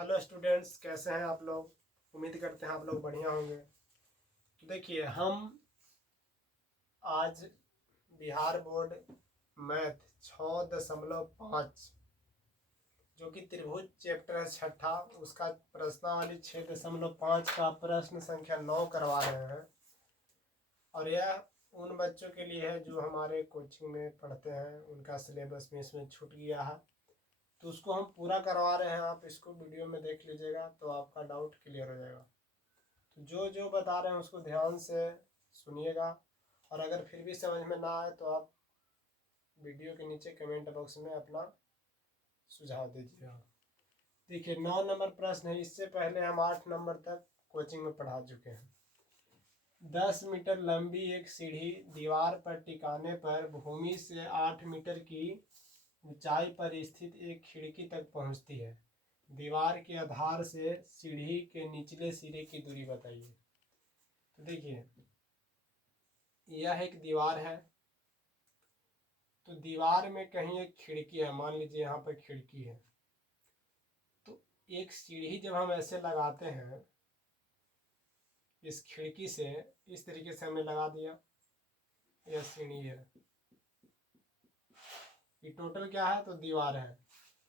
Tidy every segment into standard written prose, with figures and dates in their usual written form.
Hello students, कैसे हैं आप लोग। उम्मीद करते हैं आप लोग बढ़िया होंगे। तो देखिए, हम आज बिहार बोर्ड मैथ 6.5 जो कि त्रिभुज चैप्टर है छठा, उसका प्रश्नावली 6.5 का प्रश्न संख्या 9 करवा रहे हैं। और यह उन बच्चों के लिए है जो हमारे कोचिंग में पढ़ते हैं, उनका सिलेबस में इसमें छूट गया है, तो उसको हम पूरा करवा रहे हैं। आप इसको वीडियो में देख लीजिएगा तो आपका डाउट क्लियर हो जाएगा। तो जो जो बता रहे हैं उसको ध्यान से सुनिएगा, और अगर फिर भी समझ में ना आए तो आप वीडियो के नीचे कमेंट बॉक्स में अपना सुझाव दीजिएगा। देखिए, 9 नंबर प्रश्न है। इससे पहले हम 8 नंबर तक कोचिंग में पढ़ा चुके हैं। 10 मीटर लंबी एक सीढ़ी दीवार पर टिकाने पर भूमि से 8 मीटर की ऊंचाई पर स्थित एक खिड़की तक पहुंचती है। दीवार के आधार से सीढ़ी के निचले सिरे की दूरी बताइए। तो देखिए, यह एक दीवार है, तो दीवार में कहीं एक खिड़की है। मान लीजिए यहाँ पर खिड़की है, तो एक सीढ़ी जब हम ऐसे लगाते हैं इस खिड़की से, इस तरीके से हमने लगा दिया, यह सीढ़ी है। ये टोटल क्या है, तो दीवार है,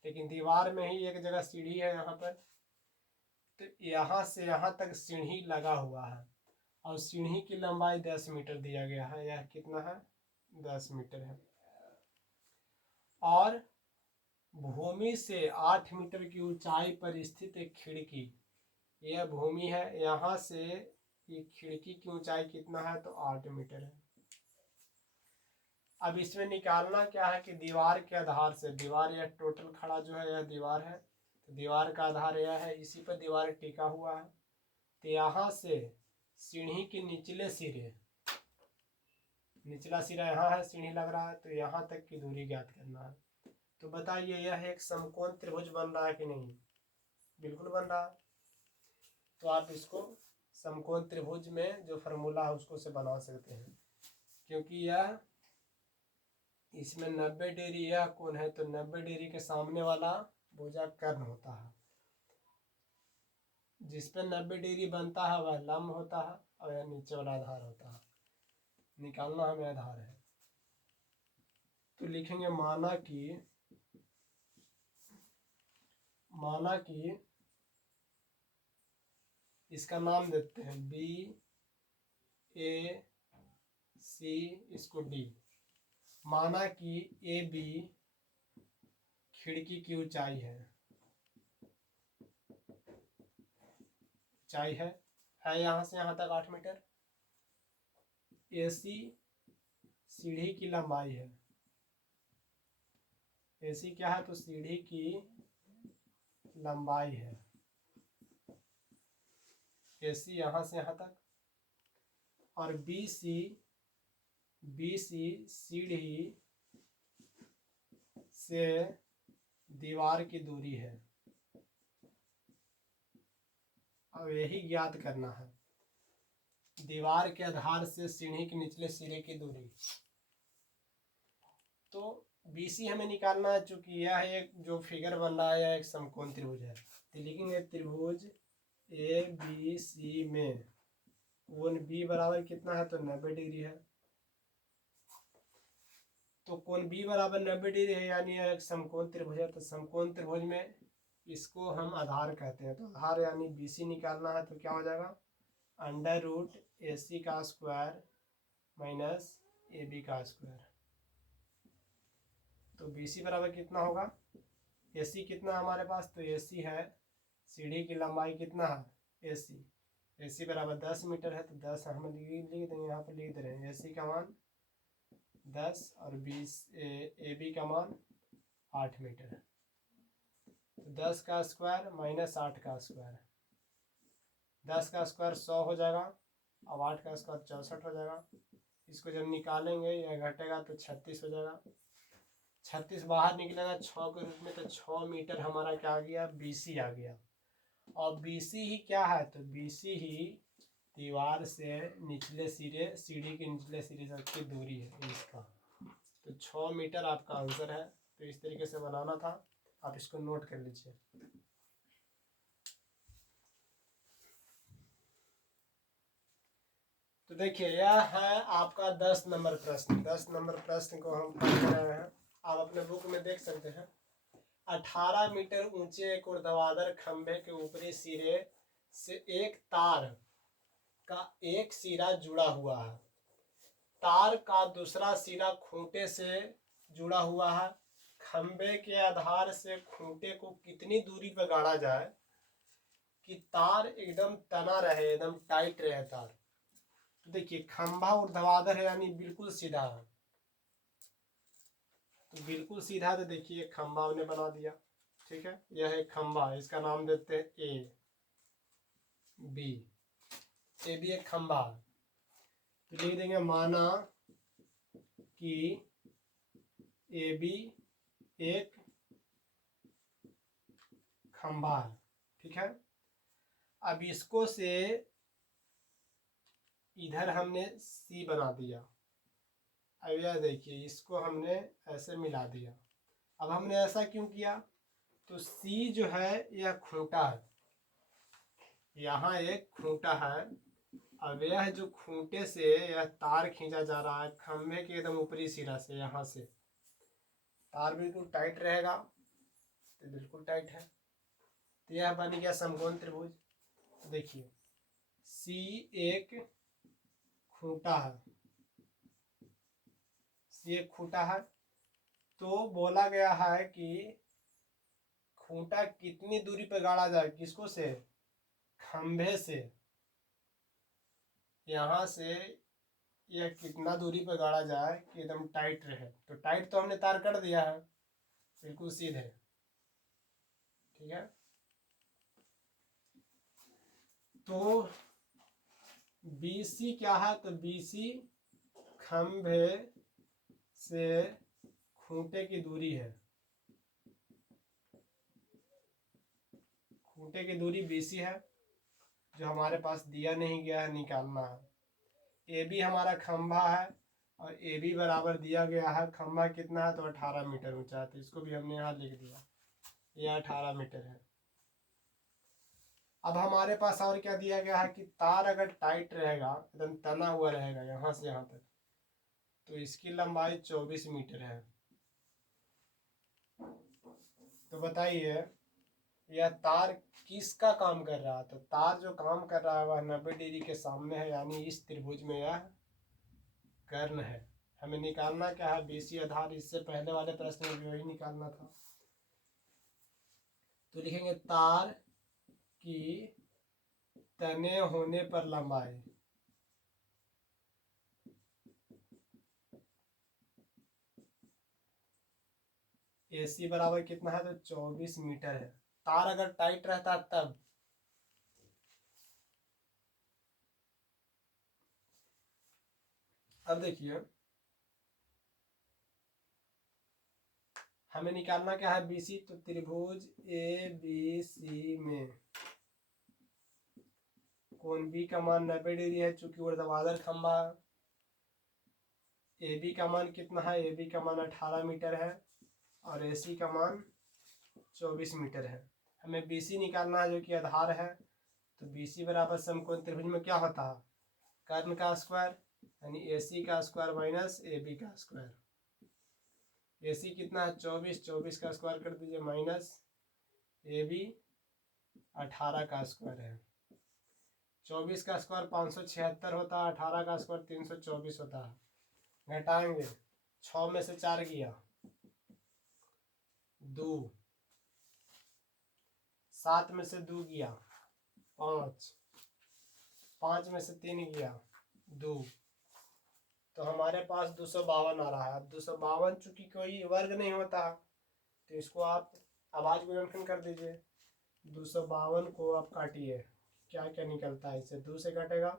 लेकिन दीवार में ही एक जगह सीढ़ी है यहाँ पर। तो यहाँ से यहाँ तक सीढ़ी लगा हुआ है, और सीढ़ी की लंबाई 10 मीटर दिया गया है। यह कितना है, 10 मीटर है। और भूमि से 8 मीटर की ऊंचाई पर स्थित एक खिड़की, यह भूमि है, यहाँ से ये खिड़की की ऊंचाई कितना है, तो 8 मीटर है। अब इसमें निकालना क्या है कि दीवार के आधार से, दीवार यह टोटल खड़ा जो है यह दीवार है, तो दीवार का आधार यह है, इसी पर दीवार टिका हुआ है। तो यहाँ से सीढ़ी के निचले सिरे, निचला सिरा यहाँ है, सीढ़ी लग रहा है, तो यहाँ तक की दूरी ज्ञात करना है। तो बताइए, यह एक समकोण त्रिभुज बन रहा है कि नहीं, बिल्कुल बन रहा है। तो आप इसको समकोण त्रिभुज में जो फार्मूला है उसको से बना सकते हैं, क्योंकि यह इसमें 90 डिग्री यह कोण है, तो 90 डिग्री के सामने वाला भुजा कर्ण होता है। जिस पे 90 डिग्री बनता है वह लंब होता है, और यह नीचे वाला आधार होता है। निकालना हमें आधार है, तो लिखेंगे माना कि इसका नाम देते हैं बी ए सी, इसको डी। माना कि ए बी खिड़की की ऊंचाई है, यहाँ से यहाँ तक 8 मीटर। ए सी सीढ़ी की लंबाई है, ए सी क्या है, तो सीढ़ी की लंबाई है, ए सी यहाँ से यहाँ तक। और बी सी सीढ़ी से दीवार की दूरी है, अब यही ज्ञात करना है, दीवार के आधार से सीढ़ी के निचले सिरे की दूरी। तो BC हमें निकालना है, चूंकि यह एक जो फिगर बन रहा है यह एक समकोण त्रिभुज है, तो लिखेंगे त्रिभुज ABC में कोण B बराबर कितना है, तो 90 डिग्री है। तो कोण B बराबर 90 डिग्री है, यानी यह एक समकोण त्रिभुज है। तो समकोण त्रिभुज में इसको हम आधार कहते हैं, तो आधार यानी BC निकालना है, तो क्या हो जाएगा, √AC का स्क्वायर माइनस AB का स्क्वायर। तो BC बराबर कितना होगा, AC कितना है हमारे पास, तो AC है, सीढ़ी की लंबाई कितना है, AC बराबर 10 मीटर है, तो 10 हम लिख देंगे, यहाँ पर लिख दे रहे हैं AC का मान 10 और AB का मान 8 मीटर है। तो 10 का स्क्वायर माइनस 8 का स्क्वायर, 10 का स्क्वायर 100 हो जाएगा, अब 8 का स्क्वायर 64 हो जाएगा। इसको जब निकालेंगे यह घटेगा तो 36 हो जाएगा। 36 बाहर निकलेगा 6 के रूप में, तो 6 मीटर हमारा क्या आ गया, BC आ गया। और BC ही क्या है, तो BC ही दीवार से निचले सिरे, सीढ़ी के निचले सिरे तक की दूरी है इसका। तो 6 मीटर आपका आंसर है। तो इस तरीके से बनाना था, आप इसको नोट कर लीजिए। देखिए यह है आपका 10 नंबर प्रश्न। 10 नंबर प्रश्न को हम पढ़ रहे हैं, आप अपने बुक में देख सकते हैं। 18 मीटर ऊंचे एक ऊर्ध्वाधर खंभे के ऊपरी सिरे से एक तार का एक सिरा जुड़ा हुआ है। तार का दूसरा सिरा खूंटे से जुड़ा हुआ है। खंभे के आधार से खूंटे को कितनी दूरी पर गाड़ा जाए कि तार एकदम तना रहे, एकदम टाइट रहे तार। तो देखिए खंभा ऊर्ध्वाधर है यानी बिल्कुल सीधा है, तो बिल्कुल सीधा, तो देखिए खंभा हमने बना दिया। ठीक है, यह एक खंभा है, इसका नाम देते हैं ए बी। ए बी एक खंभा है, तो लिख देंगे माना कि ए बी एक खंभा है। ठीक है, अब इसको से इधर हमने सी बना दिया। अब यह देखिए इसको हमने ऐसे मिला दिया। अब हमने ऐसा क्यों किया, तो सी जो है यह खूंटा है, यहाँ एक खूंटा है। अब यह जो खूंटे से यह तार खींचा जा रहा है खंभे के एकदम ऊपरी सिरा से, यहाँ से तार बिल्कुल टाइट रहेगा, तो बिल्कुल टाइट है। तो यह बन गया समकोण त्रिभुज। देखिए सी एक खूंटा है, सी एक खूंटा है, तो बोला गया है कि खूंटा कितनी दूरी पर गाड़ा जाए, किसको से, खंभे से। यहाँ से यह कितना दूरी पर गाड़ा जाए कि एकदम टाइट रहे। तो टाइट तो हमने तार कर दिया है, बिल्कुल सीधे। ठीक है, तो BC क्या है, तो BC खंभे से खूंटे की दूरी है। खूंटे की दूरी BC है, जो हमारे पास दिया नहीं गया है, निकालना है। AB हमारा खंभा है, और AB बराबर दिया गया है, खंभा कितना है, तो 18 मीटर ऊंचा है, तो इसको भी हमने यहाँ लिख दिया, यह 18 मीटर है। अब हमारे पास और क्या दिया गया है कि तार अगर टाइट रहेगा, एकदम तना हुआ रहेगा यहाँ से यहाँ तक, तो इसकी लंबाई 24 मीटर है। तो बताइए यह तार किसका काम कर रहा है, तो तार जो काम कर रहा है वह 90 डिग्री के सामने है, यानी इस त्रिभुज में यह कर्ण है। हमें निकालना क्या है, BC आधार। इससे पहले वाले प्रश्न में भी वही निकालना था। तो लिखेंगे तार की तने होने पर लंबाई, AC बराबर कितना है, तो 24 मीटर है। तार अगर टाइट रहता तब, अब देखिए हमें निकालना क्या है, BC। तो त्रिभुज ABC में कोण B का मान 90 डिग्री है, चूंकि ऊर्ध्वाधर खंभा। AB का मान कितना है, AB का मान 18 मीटर है, और AC का मान 24 मीटर है। हमें BC निकालना है, जो कि आधार है। तो BC बराबर समकोण त्रिभुज में क्या होता है, कर्ण का स्क्वायर, यानी AC का स्क्वायर माइनस AB का स्क्वायर। AC कितना है, 24, 24 का स्क्वायर कर दीजिए, माइनस AB 18 का स्क्वायर है। 24 का स्क्वायर 576 होता है, 18 का स्क्वायर 324 होता है। घटाएंगे, 6 में से 4 गया 2, 7 में से 2 गया 5, 5 में से 3 गया 2, तो हमारे पास 252 आ रहा है। अब 252 चूंकि कोई वर्ग नहीं होता, तो इसको आप आवाज गुणनखंड कर दीजिए। 252 को आप काटिए, क्या क्या निकलता है, इससे 2 से कटेगा,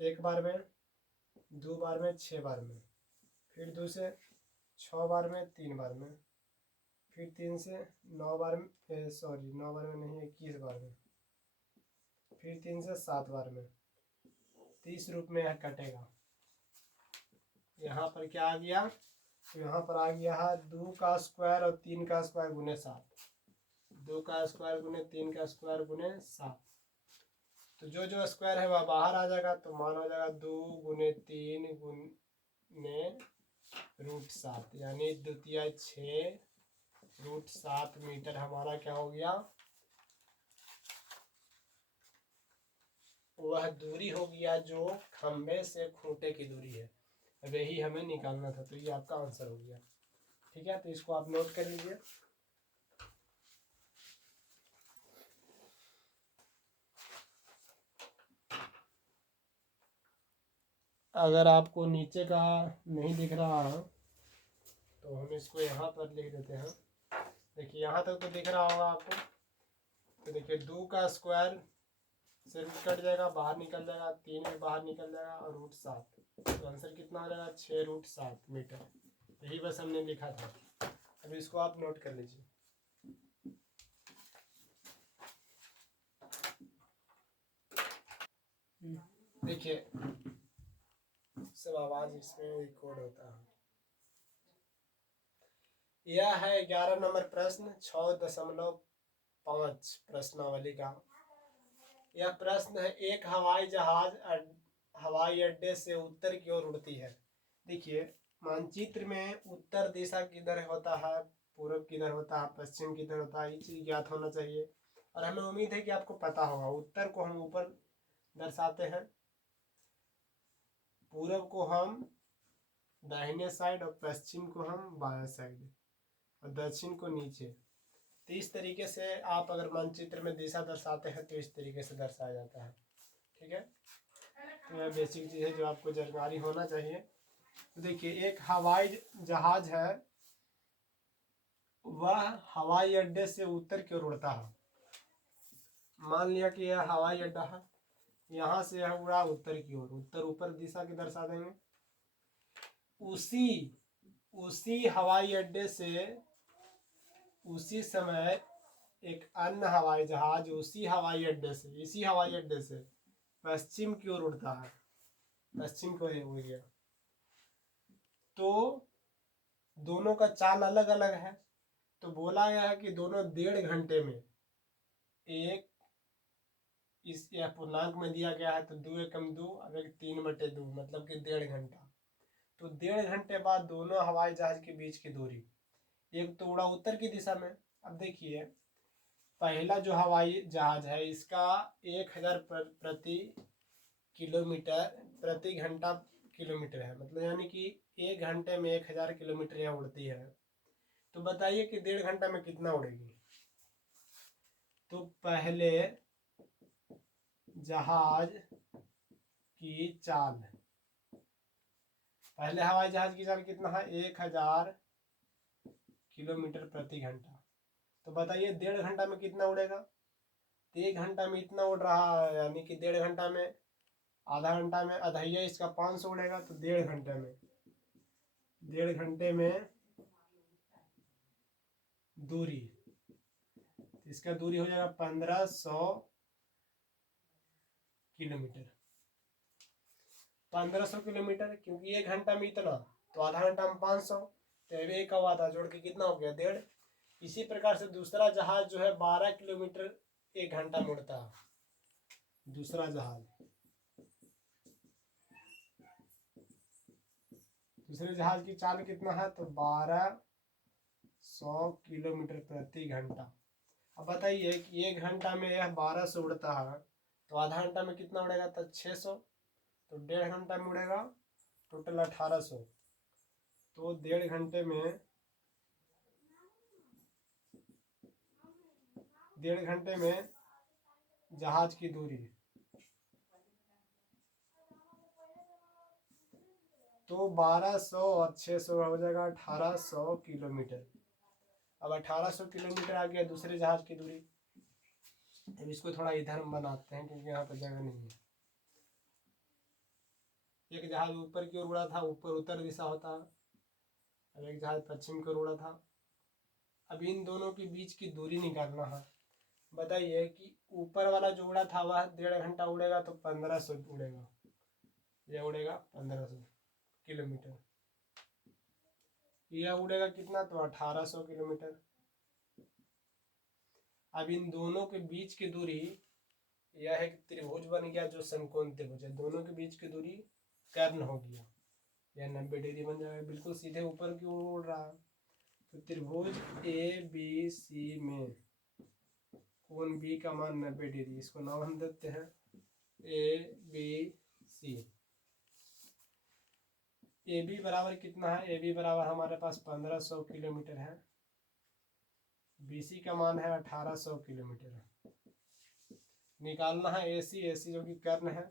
1 बार में, 2 बार में, 6 बार में, फिर 2 से 6 बार में, 3 बार में, फिर 3 से 9 बार में, सॉरी 9 बार में नहीं, 21 बार में, फिर 3 से 7 बार में, 30 रूप में यह कटेगा। यहाँ पर क्या आ गया, तो यहाँ पर आ गया है 2 का स्क्वायर और 3 का स्क्वायर गुने 7, 2 का स्क्वायर गुने 3 का स्क्वायर गुने 7। तो जो जो स्क्वायर है वह बाहर आ जाएगा, तो मान हो जाएगा 2 गुने 3 गुने √7, यानी द्वितीय 6 √7 मीटर हमारा क्या हो गया, वह दूरी हो गया जो खंबे से खूंटे की दूरी है। अब यही हमें निकालना था, तो ये आपका आंसर हो गया। ठीक है, तो इसको आप नोट कर लीजिए। अगर आपको नीचे का नहीं दिख रहा है तो हम इसको यहाँ पर लिख देते हैं। देखिए यहाँ तक तो दिख रहा होगा आपको। तो देखिए 2 का स्क्वायर से रूट कट जाएगा, बाहर निकल जाएगा, 3 भी बाहर निकल जाएगा और √7, तो आंसर कितना हो जाएगा 6 √7 मीटर। यही बस हमने लिखा था। अब इसको आप नोट कर लीजिए। देखिए सब आवाज इसमें रिकॉर्ड होता है। यह है 11 नंबर प्रश्न 6.5 प्रश्नावली का। यह प्रश्न है, एक हवाई जहाज हवाई अड्डे से उत्तर की ओर उड़ती है। देखिए मानचित्र में उत्तर दिशा किधर होता है, पूर्व किधर होता है, पश्चिम किधर होता है, ये चीज ज्ञात होना चाहिए। और हमें उम्मीद है कि आपको पता होगा। उत्तर को हम ऊपर दर्शाते हैं, पूर्व को हम दाहिने साइड और पश्चिम को हम बाएं साइड और दक्षिण को नीचे। तो इस तरीके से आप अगर मानचित्र में दिशा दर्शाते हैं तो इस तरीके से दर्शाया जाता है। ठीक है, तो यह बेसिक चीज़ है जो आपको जानकारी होना चाहिए। तो देखिए एक हवाई जहाज है, वह हवाई अड्डे से उत्तर की ओर उड़ता है। मान लिया कि यह हवाई अड्डा है, यहाँ से यह उड़ा उत्तर की ओर, उत्तर ऊपर दिशा की दर्शा देंगे। उसी हवाई अड्डे से उसी समय एक अन्य हवाई जहाज इसी हवाई अड्डे से पश्चिम की ओर उड़ता है, पश्चिम को उड़ गया। तो दोनों का चाल अलग अलग है। तो बोला गया है कि दोनों 1.5 घंटे में, एक इस यह पूर्णांक में दिया गया है, तो 2 एकम 2, अब एक 3/2, मतलब कि 1.5 घंटा। तो 1.5 घंटे बाद दोनों हवाई जहाज के बीच की दूरी, एक तो उड़ा उत्तर की दिशा में। अब देखिए पहला जो हवाई जहाज है इसका 1000 प्रति किलोमीटर प्रति घंटा किलोमीटर है, मतलब यानी कि 1 घंटे में 1000 किलोमीटर यह उड़ती है। तो बताइए कि 1.5 घंटा में कितना उड़ेगी। तो पहले जहाज की चाल, पहले हवाई जहाज की चाल कितना है, 1000 किलोमीटर प्रति घंटा। तो बताइए 1.5 घंटा में कितना उड़ेगा। 1 घंटा में इतना उड़ रहा है, यानी कि 1.5 घंटा में, आधा घंटा में आधाइया इसका 500 उड़ेगा। तो 1.5 घंटे में, 1.5 घंटे में दूरी, इसका दूरी हो जाएगा 1500 किलोमीटर। 1500 किलोमीटर, क्योंकि 1 घंटा में इतना, तो आधा घंटा में 500, तो एक का आधा जोड़ के कितना हो गया 1.5। इसी प्रकार से दूसरा जहाज जो है 12 किलोमीटर 1 घंटा में उड़ता है। दूसरा जहाज, दूसरे जहाज की चाल कितना है, तो 1200 किलोमीटर प्रति घंटा। अब बताइए कि 1 घंटा में यह 1200 उड़ता है, तो आधा घंटा में कितना उड़ेगा, तो 600। तो 1.5 घंटा में उड़ेगा टोटल 1800। तो 1.5 घंटे में, 1.5 घंटे में जहाज की दूरी, तो 1200 और 600 हो जाएगा 1800 किलोमीटर। अब 1800 किलोमीटर आ गया दूसरे जहाज की दूरी। अब इसको थोड़ा इधर हम बनाते हैं क्योंकि यहाँ पर जगह नहीं है। एक जहाज ऊपर की ओर उड़ा था, ऊपर उत्तर दिशा होता है, अब एक जहाज पश्चिम की ओर उड़ा था। अब इन दोनों के बीच की दूरी निकालना है। बताइए कि ऊपर वाला जो उड़ा था वह 1.5 घंटा उड़ेगा, तो 1500 उड़ेगा, यह उड़ेगा 1500 किलोमीटर। यह उड़ेगा कितना, तो 1800 किलोमीटर। अब इन दोनों के बीच की दूरी यह एक त्रिभुज बन गया जो समकोण त्रिभुज है, दोनों के बीच की दूरी कर्ण हो गया, यह 90 डिग्री बन जाएगा, बिल्कुल सीधे ऊपर की ओर उड़ रहा है। तो त्रिभुज ए बी सी में कोण बी का मान 90 डिग्री, इसको नाम हम देते हैं A B C. A B बराबर कितना है, ए बी बराबर हमारे पास 1500 किलोमीटर है, बी सी का मान है 1800 किलोमीटर। निकालना है ए सी जो कि कर्ण है,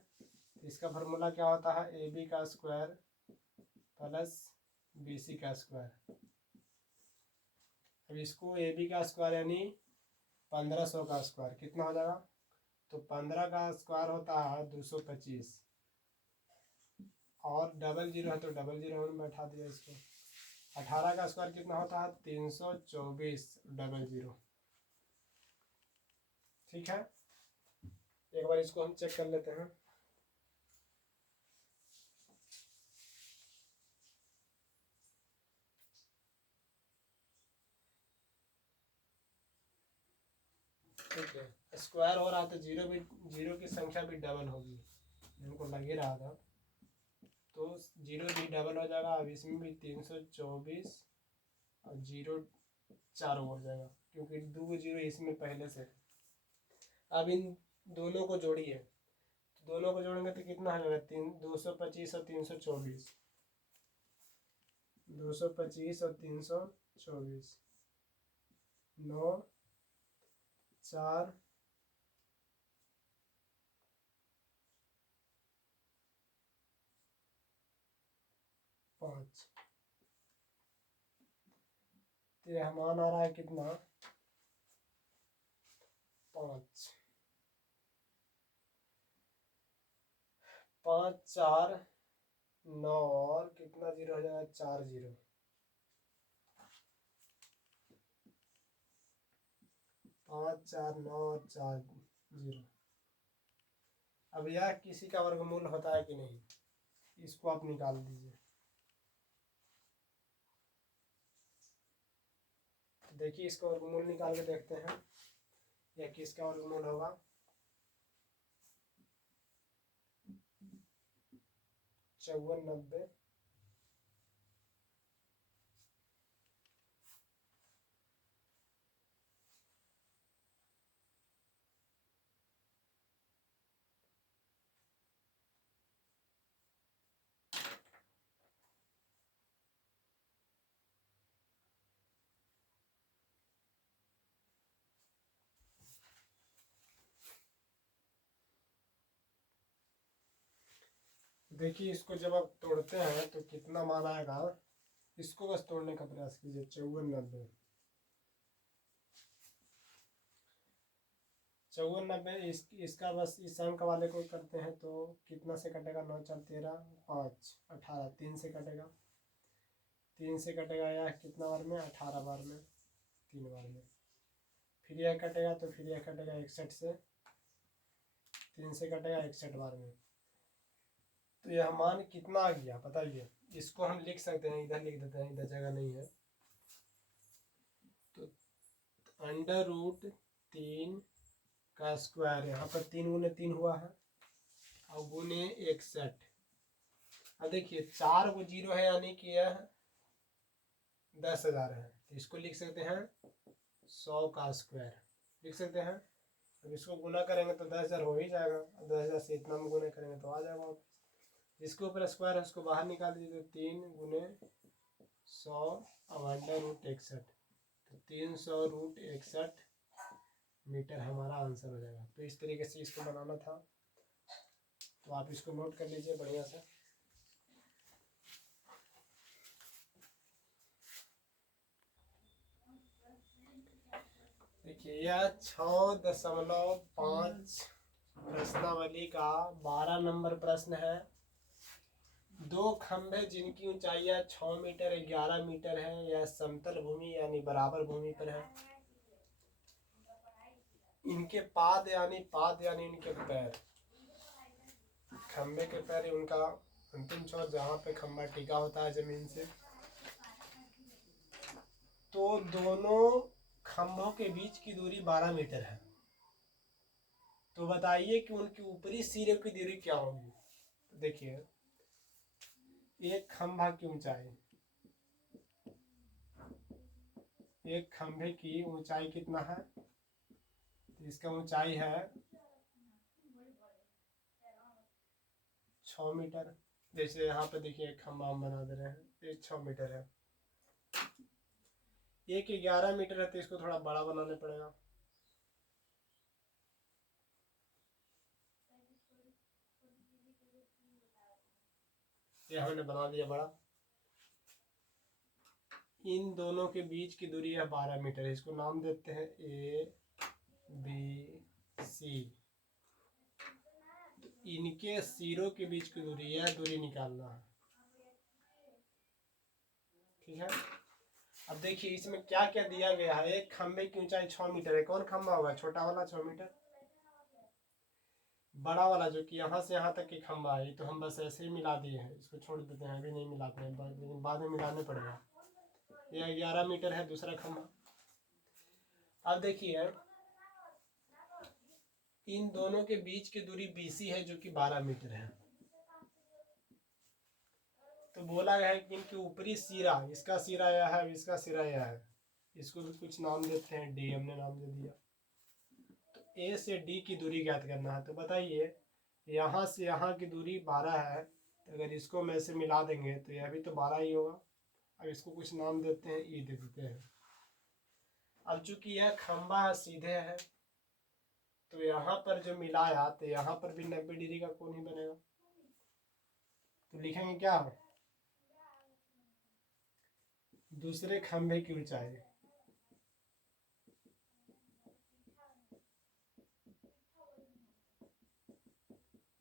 तो इसका फॉर्मूला क्या होता है, ए बी का स्क्वायर प्लस बी सी का स्क्वायर। अब इसको ए बी का स्क्वायर यानी 1500 का स्क्वायर कितना हो जाएगा, तो 15 का स्क्वायर होता है 225, और डबल जीरो है तो डबल जीरो में बैठा दिया इसको। 18 का स्क्वायर कितना होता है 324 डबल जीरो। ठीक है, एक बार इसको हम चेक कर लेते हैं। ठीक है, स्क्वायर हो रहा था, जीरो की संख्या भी डबल होगी, हमको लग ही रहा था, तो जीरो भी डबल हो जाएगा। अब इसमें भी 324 और जीरो चारों हो जाएगा, क्योंकि 2 जीरो इसमें पहले से। अब इन दोनों को जोड़िए, तो दोनों को जोड़ेंगे तो कितना हो जाएगा, 225 और 324, 225 और 324, 9 4 5, तो यह मान आ रहा है कितना 5, 5 4 9 और कितना जीरो हो जाएगा 4 जीरो, 5 4 9 और 4 जीरो। अब यह किसी का वर्गमूल होता है कि नहीं, इसको आप निकाल दीजिए। तो देखिए इसका वर्गमूल निकाल के देखते हैं, यह किसका वर्गमूल होगा, 5490 देखिए इसको जब आप तोड़ते हैं तो कितना मान आएगा, इसको बस तोड़ने का प्रयास कीजिए। 5490 इसका बस इस अंक वाले को करते हैं तो कितना से कटेगा, 9 4 13 5 18, 3 से कटेगा, 3 से कटेगा, यह कितना बार में 18 बार में, 3 बार में। फिर यह कटेगा तो फिर यह कटेगा 61 से, 3 से कटेगा 61 बार में। तो यह मान कितना आ गया बताइए, इसको हम लिख सकते हैं, इधर लिख देते हैं, इधर जगह नहीं है, तो √3 का स्क्वायर, यहाँ पर 3 गुने 3 हुआ है और गुने 61। अब देखिए 4 को जीरो है यानी कि यह 10,000 है, तो इसको लिख सकते हैं 100 का स्क्वायर लिख सकते हैं। अब इसको गुना करेंगे तो 10,000 हो ही जाएगा, 10,000 से इतना में गुना करेंगे तो आ जाएगा वापस। जिसके ऊपर स्क्वायर है उसको बाहर निकाल दीजिए, 3 गुने 100 और √61, तो 300√61 मीटर हमारा आंसर हो जाएगा। तो इस तरीके से इसको बनाना था, तो आप इसको नोट कर लीजिए बढ़िया से। देखिए यह 6.5 प्रश्नावली का 12 नंबर प्रश्न है। 2 खंभे जिनकी ऊंचाइयां 6 मीटर 11 मीटर है, यह समतल भूमि यानी बराबर भूमि पर है। इनके पाद यानी इनके पैर, खंभे के पैर उनका अंतिम छोर जहाँ पे खंभा टिका होता है जमीन से, तो दोनों खंभों के बीच की दूरी 12 मीटर है। तो बताइए कि उनकी ऊपरी सिरे की दूरी क्या होगी। तो देखिए, एक खंभा की ऊंचाई, एक खंभे की ऊंचाई कितना है, तो इसका ऊंचाई है 6 मीटर। जैसे यहाँ पे देखिए एक खंभा हम बना दे रहे हैं, ये 6 मीटर है। एक 11 मीटर है, तो इसको थोड़ा बड़ा बनाना पड़ेगा। ये हमने बना दिया बड़ा। इन दोनों के बीच की दूरी है 12 मीटर। इसको नाम देते हैं ABC। इनके सिरों के बीच की दूरी, यह दूरी निकालना है। ठीक है, अब देखिए इसमें क्या क्या दिया गया है। एक खंभे की ऊंचाई 6 मीटर है। कौन खंभा होगा? छोटा वाला 6 मीटर। बड़ा वाला जो कि यहाँ से यहाँ तक की खंभा है, तो हम बस ऐसे ही मिला दिए हैं, इसको छोड़ देते हैं, अभी नहीं मिलाते हैं, लेकिन बाद में मिलाने पड़ेगा। यह 11 मीटर है दूसरा खंभा। अब देखिए इन दोनों के बीच की दूरी BC है, जो कि 12 मीटर है। तो बोला गया है कि इनकी ऊपरी सिरा, इसका सिरा यह है, इसका सिरा यह है, इसको भी कुछ नाम देते हैं, D हमने नाम दे दिया। तो A से D की दूरी ज्ञात करना है। तो बताइए, यहाँ से यहाँ की दूरी 12 है, तो अगर इसको में से मिला देंगे तो यह भी तो 12 ही होगा। अब इसको कुछ नाम देते हैं, E दे देते हैं। अब चूंकि यह खंभा सीधे है, तो यहाँ पर जो मिलाया, तो यहाँ पर भी 90 डिग्री का कोण ही बनेगा। तो लिखेंगे क्या? दूसरे खंभे की ऊंचाई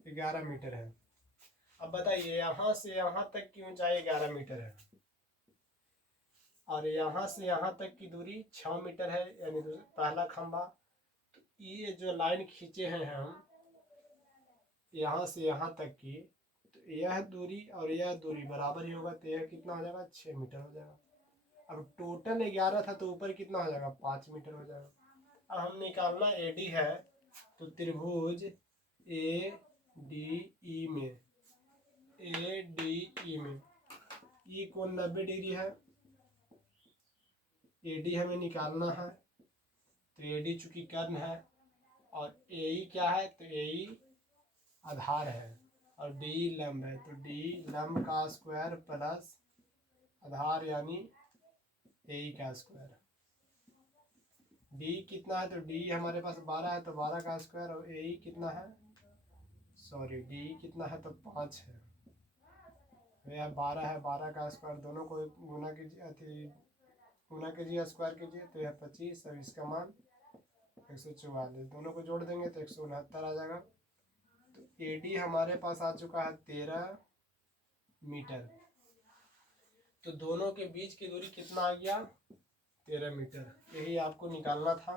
11 मीटर है। अब बताइए, यहाँ से यहाँ तक की ऊंचाई 11 मीटर है, और यहाँ से यहाँ तक की दूरी 6 मीटर है, यानी पहला खंभा। तो ये जो लाइन खींचे हैं हम यहाँ से यहाँ तक की, तो यह दूरी और यह दूरी बराबर ही होगा, तो यह कितना हो जाएगा? 6 मीटर हो जाएगा। अब टोटल 11 था, तो ऊपर कितना हो जाएगा? 5 मीटर हो जाएगा। अब हम निकालना AD है, तो त्रिभुज ADE में, ADE में E कोण 90 डिग्री है, AD हमें निकालना है। तो AD चूंकि कर्ण है, और AE क्या है? तो AE आधार है, और DE लंब है, तो DE लंब का स्क्वायर प्लस आधार यानी AE का स्क्वायर। D कितना है? तो D हमारे पास 12 है, तो 12 का स्क्वायर, और AE कितना है? सॉरी, D कितना है? तो 5 है। यह 12 है, 12 का स्क्वायर, दोनों को गुना कीजिए, गुना कीजिए, स्क्वायर कीजिए, तो यह 25, और इसका मान 144। दोनों को जोड़ देंगे तो 169 आ जाएगा। तो AD हमारे पास आ चुका है 13 मीटर। तो दोनों के बीच की दूरी कितना आ गया? 13 मीटर। यही आपको निकालना था।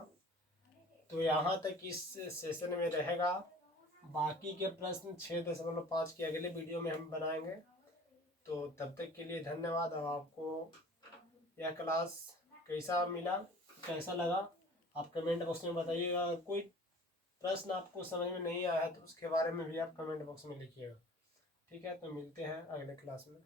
तो यहाँ तक इस सेशन में रहेगा। बाकी के प्रश्न 6.5 के अगले वीडियो में हम बनाएंगे। तो तब तक के लिए धन्यवाद। और आपको यह क्लास कैसा मिला, कैसा लगा, आप कमेंट बॉक्स में बताइएगा। कोई प्रश्न आपको समझ में नहीं आया है तो उसके बारे में भी आप कमेंट बॉक्स में लिखिएगा। ठीक है, तो मिलते हैं अगले क्लास में।